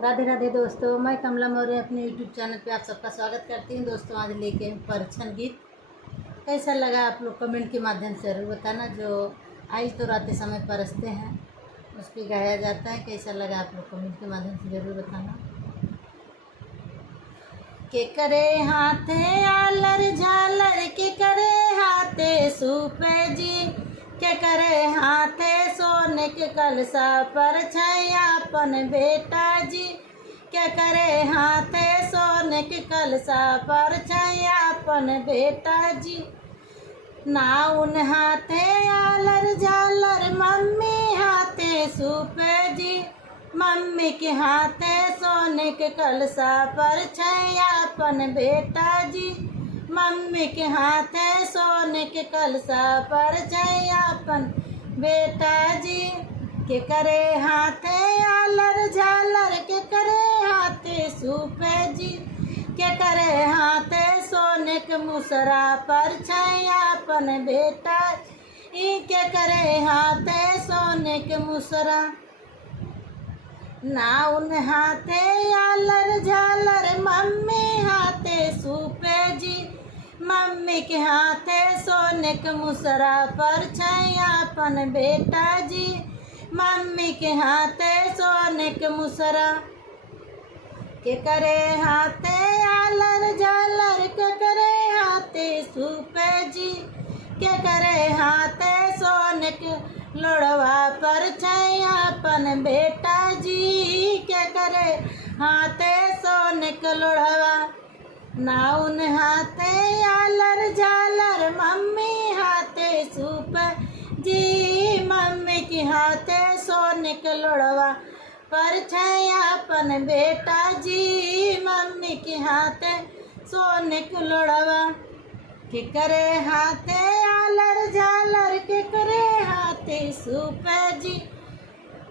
राधे राधे दोस्तों, मैं कमला मौर्य अपने यूट्यूब चैनल पे आप सबका स्वागत करती हूँ। दोस्तों आज लेके परछन गीत कैसा लगा आप लोग कमेंट के माध्यम से ज़रूर बताना। जो आई तो रात समय परसते हैं उस पर गाया जाता है, कैसा लगा आप लोग कमेंट के माध्यम से ज़रूर बताना। के करे हाथे आलर झालर, के करे हाथे सूपे जी, के करे हाथे सोने के कलसा पर छयापन बेटा जी, के करे हाथे सोने के कलसा पर छयापन बेटा जी। ना उन हाथे आलर झालर, मम्मी हाथे सूपे जी, मम्मी के हाथे सोने के कलसा पर छयापन बेटा जी, मम्मी के हाथे सोने के कलसा पर छयापन बेटा जी। के करे हाथे आलर झालर, के करे हाथे सूपे जी, के करे हाथे सोने के मुसरा पर छयापन बेटा ई, के करे हाथे सोने के मुसरा। ना उन हाथे आलर झालर, मम्मी हाथे सूपे जी, मम्मी के हाथे सोने के मुसरा पर छयापन बेटा जी, मम्मी के हाथे सोने के मुसरा। के करे हाथे आलर झालर, के करे हाथे सूपे जी, के करे हाथे सोने के लोड़वा पर छयापन बेटा जी, के करे हाथे सोने के लोड़वा। ना उन हाथे आलर झालर, मम्मी हाथे सूपे जी, मम्मी के हाथे सोने के लोड़वा पर छयापन बेटा जी, मम्मी के हाथे सोने के लोड़वा। के करे हाथे आलर झालर, के करे हाथे सूपे जी,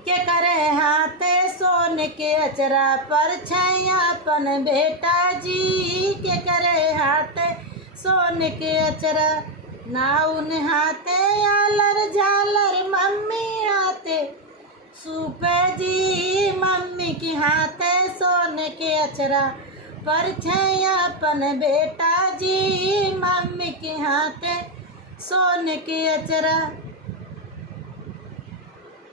के करे हाथे सोने के अचरा पर छयापन बेटा जी, के करे हाथे सोने के अचरा। ना उन हाथे आलर झालर, मम्मी हाथे सूपे जी, मम्मी के हाथे सोने के अचरा पर छयापन बेटा जी, मम्मी के हाथे सोने के अचरा।